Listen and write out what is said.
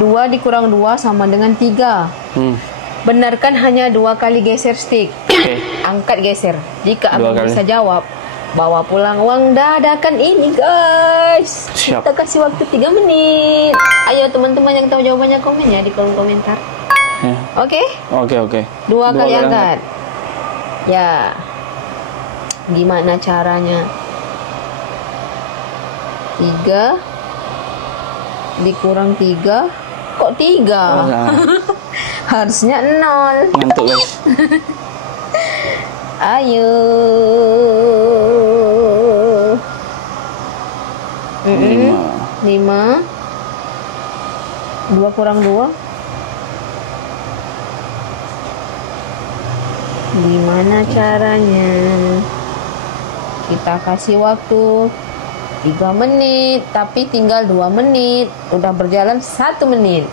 2 dikurang 2 sama dengan 3. Benarkan hanya 2 kali geser stick. Angkat geser. Jika abang bisa jawab, bawa pulang uang dadakan ini guys. Siap. Kita kasih waktu 3 menit. Ayo teman-teman yang tahu jawabannya komen ya di kolom komentar. Oke? Oke. 2 kali angkat. Ya. Gimana caranya? 3 dikurang 3. Kok 3? Harusnya 0. Ngantuk guys. Ayo. 5. 2 kurang 2. Gimana caranya? Kita kasih waktu 3 menit, tapi tinggal 2 menit. Udah berjalan 1 menit.